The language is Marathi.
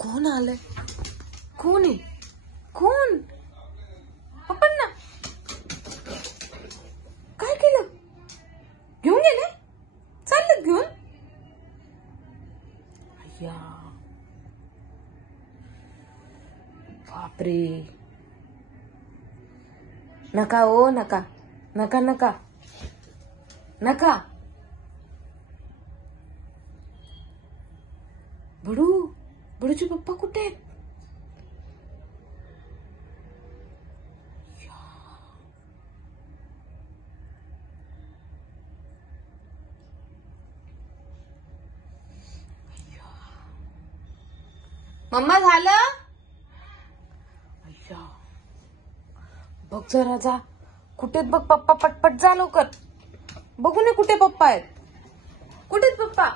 कोण आलंय? कोण आहे? कोण? पप्पांना काय केलं? घेऊन गेले? चाललं घेऊन? अय्या बापरे. नका ओ नका नका नका नका. बडूचे पप्पा कुठे आहेत? मम्मा झालं? अय्या बघ जरा जा. कुठे बघ पप्पा, पटपट जा लवकर. बघू ना कुठे पप्पा आहेत. कुठे पप्पा?